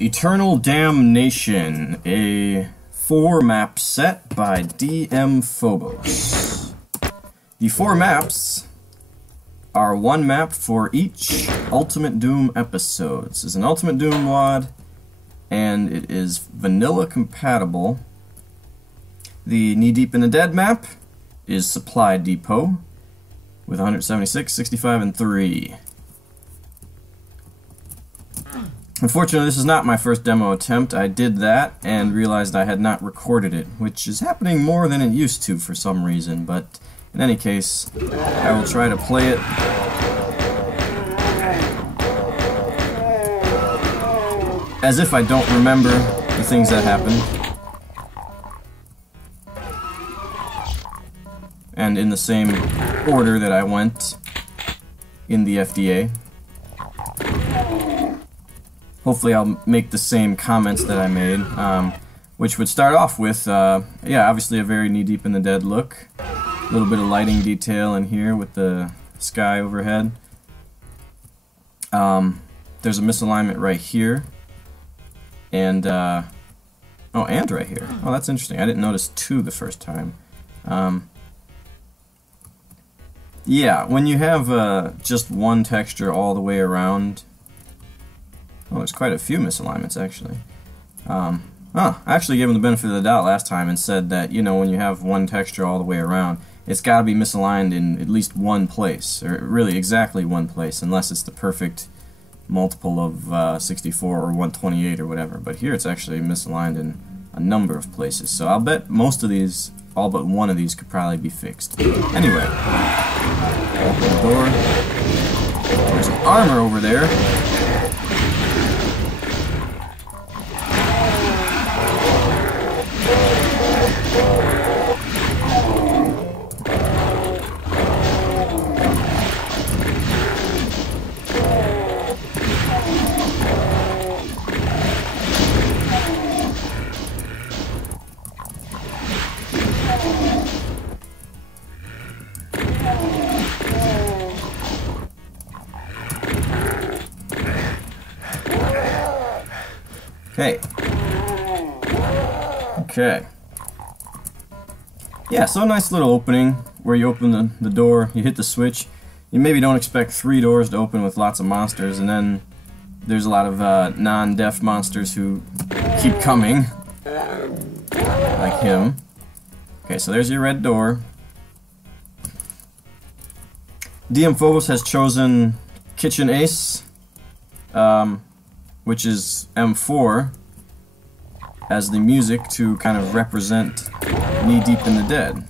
Eternal Damnation, a 4-map set by DMPhobos. The 4 maps are 1 map for each Ultimate Doom episode. This is an Ultimate Doom WOD, and it is vanilla compatible. The Knee Deep in the Dead map is Supply Depot with 176, 65, and 3. Unfortunately, this is not my first demo attempt. I did that and realized I had not recorded it, which is happening more than it used to for some reason, but in any case, I will try to play it as if I don't remember the things that happened, and in the same order that I went in the FDA. Hopefully I'll make the same comments that I made, which would start off with, yeah, obviously a very knee-deep in the dead look. A little bit of lighting detail in here with the sky overhead. There's a misalignment right here. And, oh, and right here. Oh, that's interesting. I didn't notice 2 the first time. Yeah, when you have just one texture all the way around, well, there's quite a few misalignments, actually. I actually gave him the benefit of the doubt last time and said that, you know, when you have one texture all the way around, it's got to be misaligned in at least one place, or really exactly one place, unless it's the perfect multiple of 64 or 128 or whatever. But here it's actually misaligned in a number of places. So I'll bet most of these, all but one of these, could probably be fixed. Anyway, open the door. There's some armor over there. Okay. Yeah, so a nice little opening where you open the door, you hit the switch. You maybe don't expect 3 doors to open with lots of monsters, and then there's a lot of non-deaf monsters who keep coming, like him. Okay, so there's your red door. DMPhobos has chosen Kitchen Ace, which is M4, as the music to kind of represent Knee Deep in the Dead,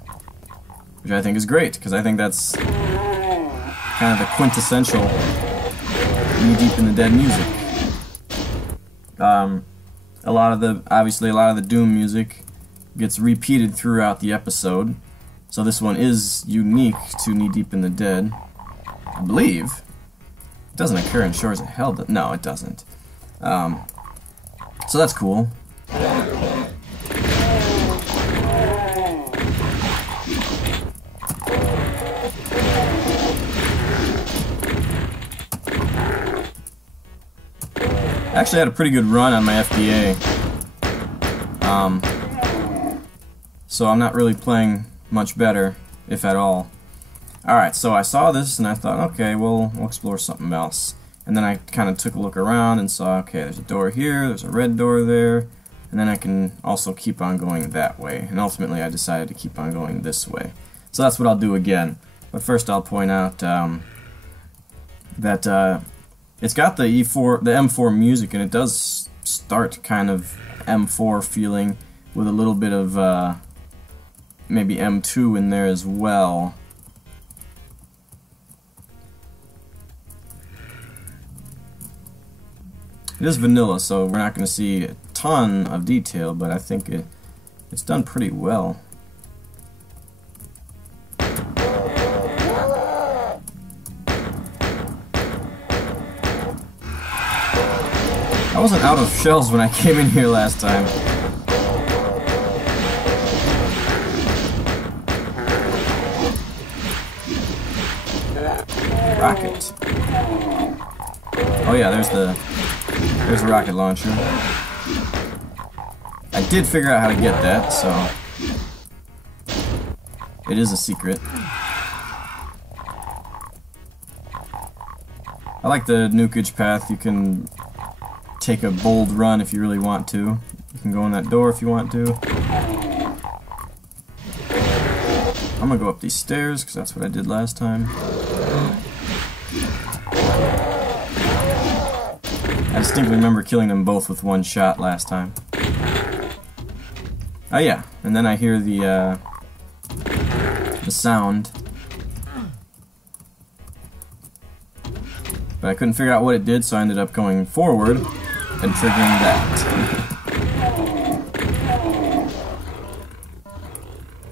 which I think is great, because I think that's kind of the quintessential Knee Deep in the Dead music. Obviously a lot of the Doom music gets repeated throughout the episode, so this one is unique to Knee Deep in the Dead, I believe. It doesn't occur in Shores of Hell. No, it doesn't. So that's cool. I actually had a pretty good run on my FDA, so I'm not really playing much better, if at all. Alright, so I saw this and I thought, okay, well, we'll explore something else. And then I kind of took a look around and saw, okay, there's a door here, there's a red door there, and then I can also keep on going that way. And ultimately I decided to keep on going this way. So that's what I'll do again. But first I'll point out that it's got the M4 music, and it does start kind of M4 feeling with a little bit of maybe M2 in there as well. It is vanilla, so we're not going to see a ton of detail, but I think it's done pretty well. I wasn't out of shells when I came in here last time. Rocket. Oh yeah, there's the There's a rocket launcher. I did figure out how to get that, so it is a secret. I like the nukage path. You can take a bold run if you really want to. You can go in that door if you want to. I'm gonna go up these stairs because that's what I did last time. I distinctly remember killing them both with one shot last time. Oh yeah, and then I hear the sound. But I couldn't figure out what it did, so I ended up going forward and triggering that.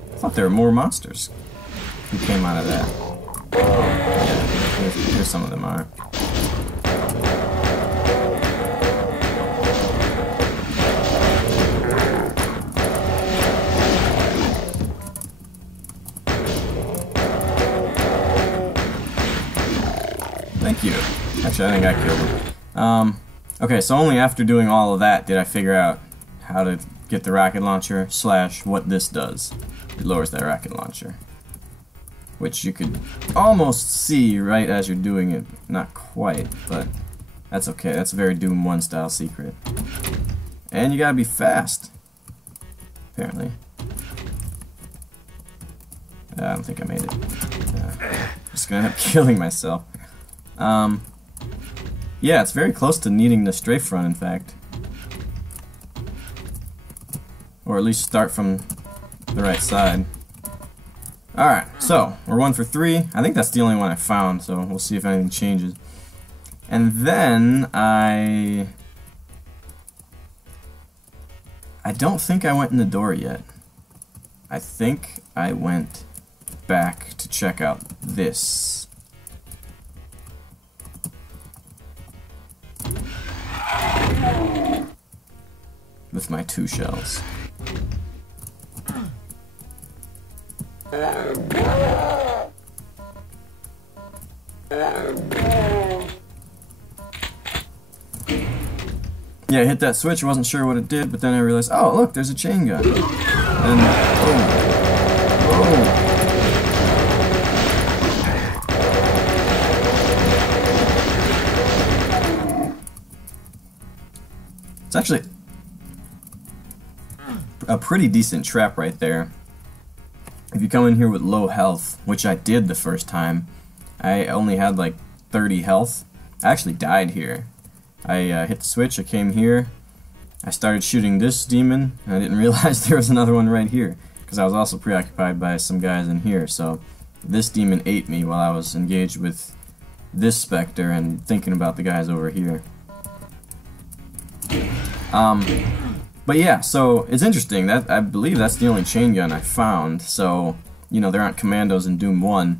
I thought there were more monsters who came out of that. Yeah, here some of them are. Thank you. Actually, I think I killed him. Okay, so only after doing all of that did I figure out how to get the rocket launcher / what this does. It lowers that rocket launcher, which you could almost see right as you're doing it. Not quite, but that's okay. That's a very Doom 1 style secret. And you gotta be fast, apparently. I don't think I made it. Just gonna end up killing myself. Yeah, it's very close to needing the strafe run, in fact. Or at least start from the right side. Alright, so, we're 1 for 3. I think that's the only one I found, so we'll see if anything changes. And then I don't think I went in the door yet. I think I went back to check out this. With my 2 shells. Yeah, I hit that switch, wasn't sure what it did, but then I realized, oh look, there's a chain gun. And oh. It's actually a pretty decent trap right there. If you come in here with low health, which I did the first time, I only had like 30 health. I actually died here. I hit the switch, I came here, I started shooting this demon, and I didn't realize there was another one right here, because I was also preoccupied by some guys in here, so this demon ate me while I was engaged with this specter and thinking about the guys over here. But yeah, so it's interesting that I believe that's the only chain gun I found. So, you know, there aren't commandos in Doom 1.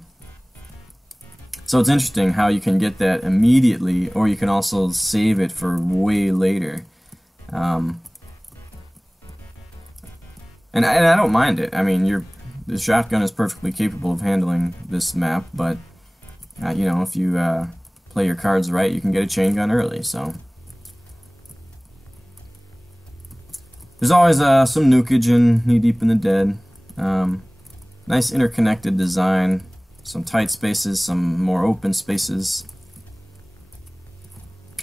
So it's interesting how you can get that immediately, or you can also save it for way later. And I don't mind it. I mean, the shotgun is perfectly capable of handling this map, but you know, if you play your cards right, you can get a chain gun early. So. There's always some nukage in Knee Deep in the Dead. Nice interconnected design. Some tight spaces, some more open spaces.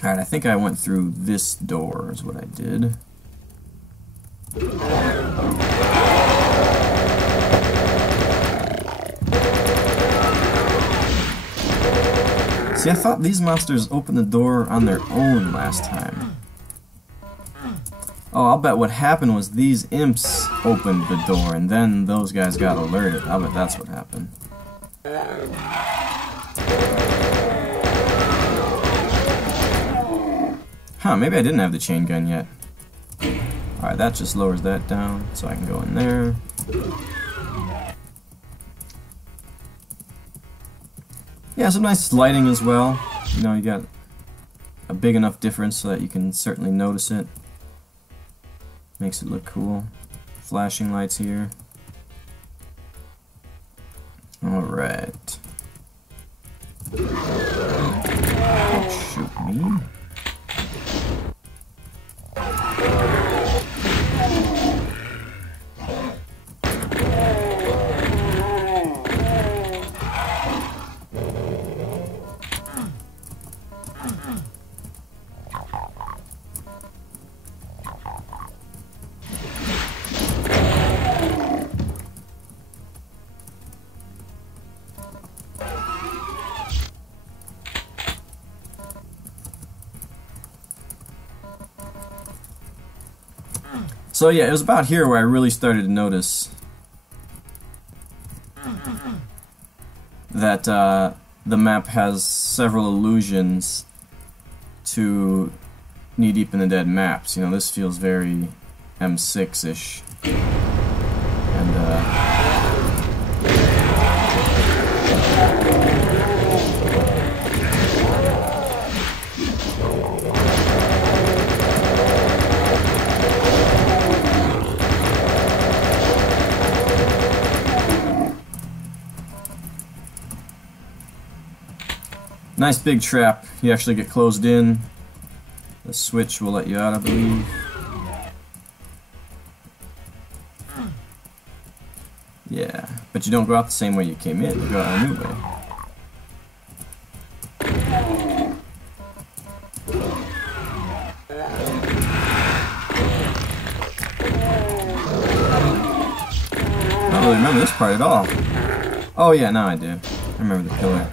Alright, I think I went through this door is what I did. See, I thought these monsters opened the door on their own last time. Oh, I'll bet what happened was these imps opened the door and then those guys got alerted. I'll bet that's what happened. Huh, maybe I didn't have the chain gun yet. Alright, that just lowers that down so I can go in there. Yeah, some nice lighting as well. You know, you got a big enough difference so that you can certainly notice it. Makes it look cool. Flashing lights here. Alright. Don't shoot me. So yeah, it was about here where I really started to notice that the map has several allusions to Knee Deep in the Dead maps. You know, this feels very M6-ish. And nice big trap. You actually get closed in. The switch will let you out, I believe. Yeah, but you don't go out the same way you came in. You go out a new way. I don't really remember this part at all. Oh yeah, now I do. I remember the pillar.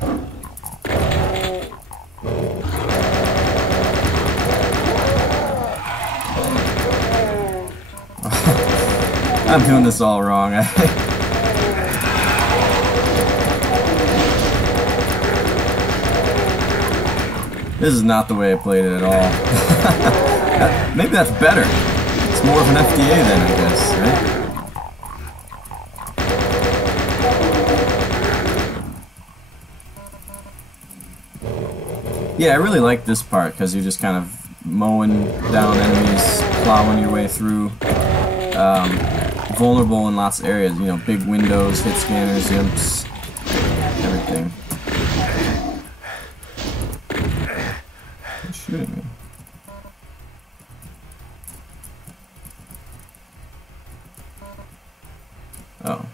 I'm doing this all wrong. This is not the way I played it at all. Maybe that's better. It's more of an FDA then, I guess, right? Yeah, I really like this part because you're just kind of mowing down enemies, plowing your way through. Vulnerable in lots of areas, you know, big windows, hit scanners, imps, everything. Who's shooting me? Oh.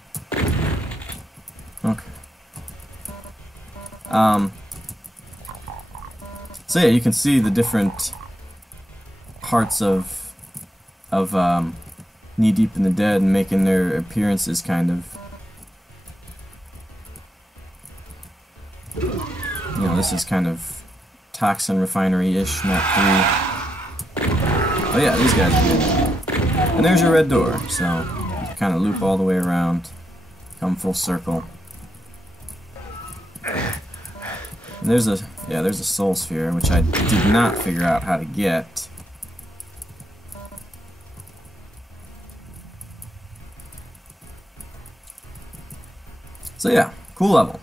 Okay. So yeah, you can see the different parts of Knee Deep in the Dead and making their appearances kind of. You know, this is kind of Toxin Refinery-ish, map 3. Oh yeah, these guys are good. And there's your red door, so you kind of loop all the way around, come full circle. And there's a soul sphere, which I did not figure out how to get. So yeah, cool level.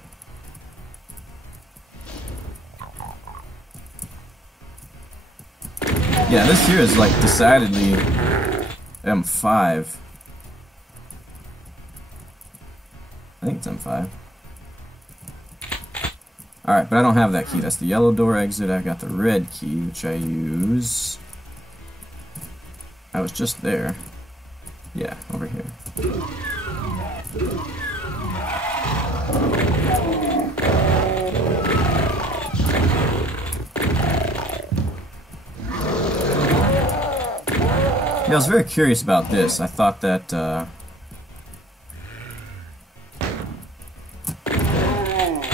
Yeah, this here is like decidedly M5. I think it's M5. Alright, but I don't have that key. That's the yellow door exit. I got the red key, which I use. I was just there. Yeah, over here. Yeah, I was very curious about this. I thought that,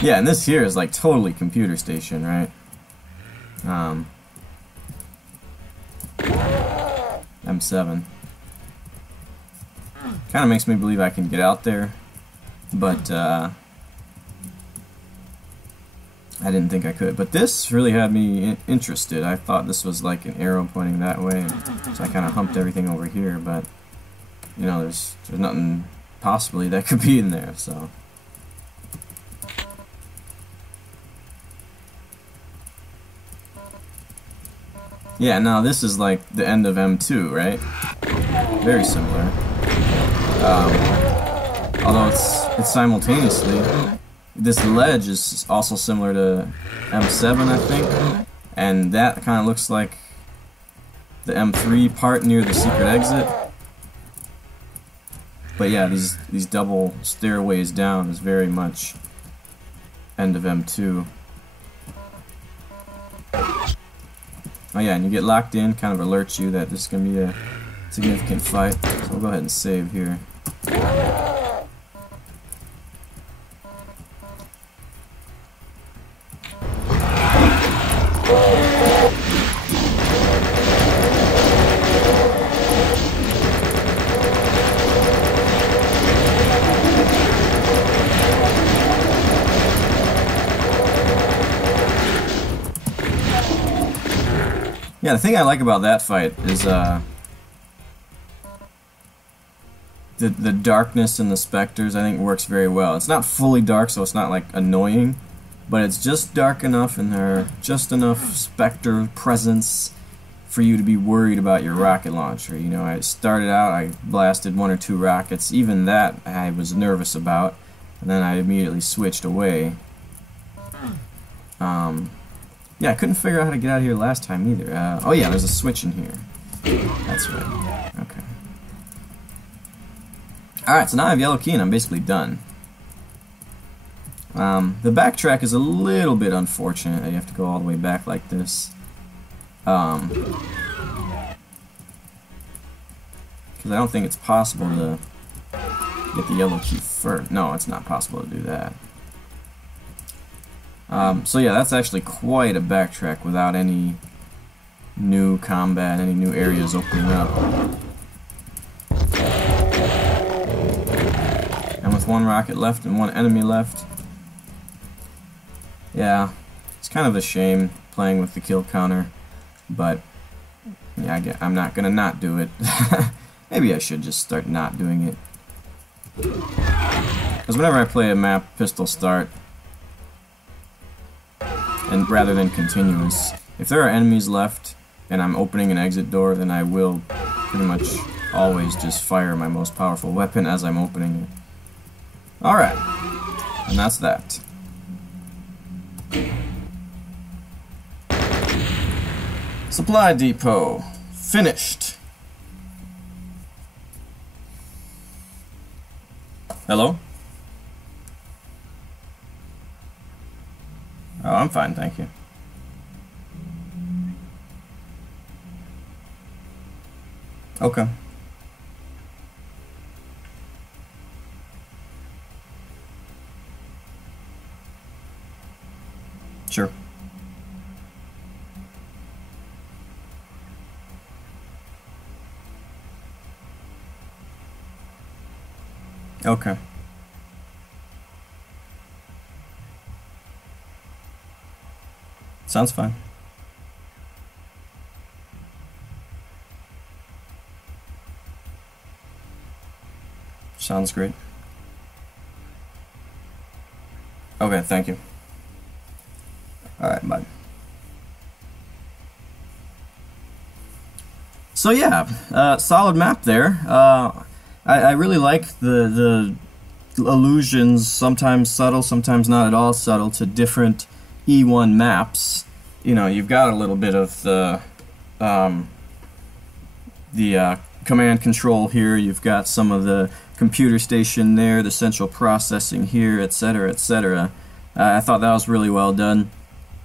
yeah, and this here is like totally computer station, right? M7. Kind of makes me believe I can get out there, but I didn't think I could. But this really had me interested. I thought this was like an arrow pointing that way, and so I kind of humped everything over here. But you know, there's nothing possibly that could be in there. So yeah, now this is like the end of M2, right? Very similar. Although it's simultaneously. This ledge is also similar to M7, I think, and that kind of looks like the M3 part near the secret exit. But yeah, these double stairways down is very much end of M2. Oh yeah, and you get locked in, kind of alerts you that this is going to be a significant fight. So we'll go ahead and save here. Yeah, the thing I like about that fight is the darkness in the specters. I think works very well. It's not fully dark, so it's not like annoying, but it's just dark enough and there are just enough specter presence for you to be worried about your rocket launcher. You know, I started out, I blasted 1 or 2 rockets. Even that I was nervous about, and then I immediately switched away. Yeah, I couldn't figure out how to get out of here last time either. Oh yeah, there's a switch in here. That's right. Okay. Alright, so now I have yellow key and I'm basically done. The backtrack is a little bit unfortunate. You have to go all the way back like this. Because I don't think it's possible to get the yellow key first. No, it's not possible to do that. So yeah, that's actually quite a backtrack without any new combat, any new areas opening up. And with 1 rocket left and 1 enemy left, yeah, it's kind of a shame playing with the kill counter, but yeah, I'm not gonna not do it. Maybe I should just start not doing it. Because whenever I play a map pistol start, and rather than continuous, if there are enemies left and I'm opening an exit door, then I will pretty much always just fire my most powerful weapon as I'm opening it. Alright, and that's that. Supply depot finished. Hello? Oh, I'm fine, thank you. Okay. Sure. Okay. Sounds fine. Sounds great. Okay, thank you. Alright, bye. So yeah, solid map there. I really like the allusions, sometimes subtle, sometimes not at all subtle, to different E1 maps. You know, you've got a little bit of the command control here, you've got some of the computer station there, the central processing here, etc., etc. I thought that was really well done.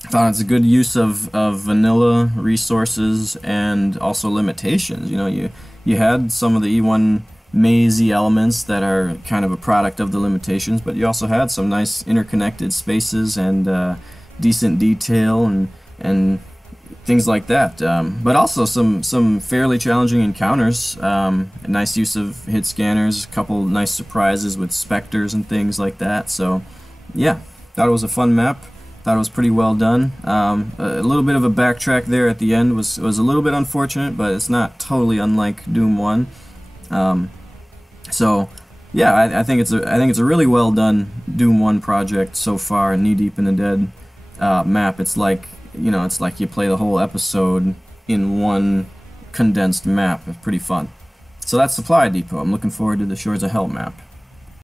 I thought it's a good use of vanilla resources and also limitations. You know, you had some of the E1 mazy elements that are kind of a product of the limitations, but you also had some nice interconnected spaces and decent detail and things like that. But also some fairly challenging encounters. A nice use of hit scanners, a couple nice surprises with specters and things like that. So yeah, thought it was a fun map. Thought it was pretty well done. A little bit of a backtrack there at the end was a little bit unfortunate, but it's not totally unlike Doom 1. So yeah, I think it's a really well done Doom 1 project so far. Knee Deep in the Dead map. It's like, you know, it's like you play the whole episode in one condensed map. It's pretty fun. So that's Supply Depot. I'm looking forward to the Shores of Hell map.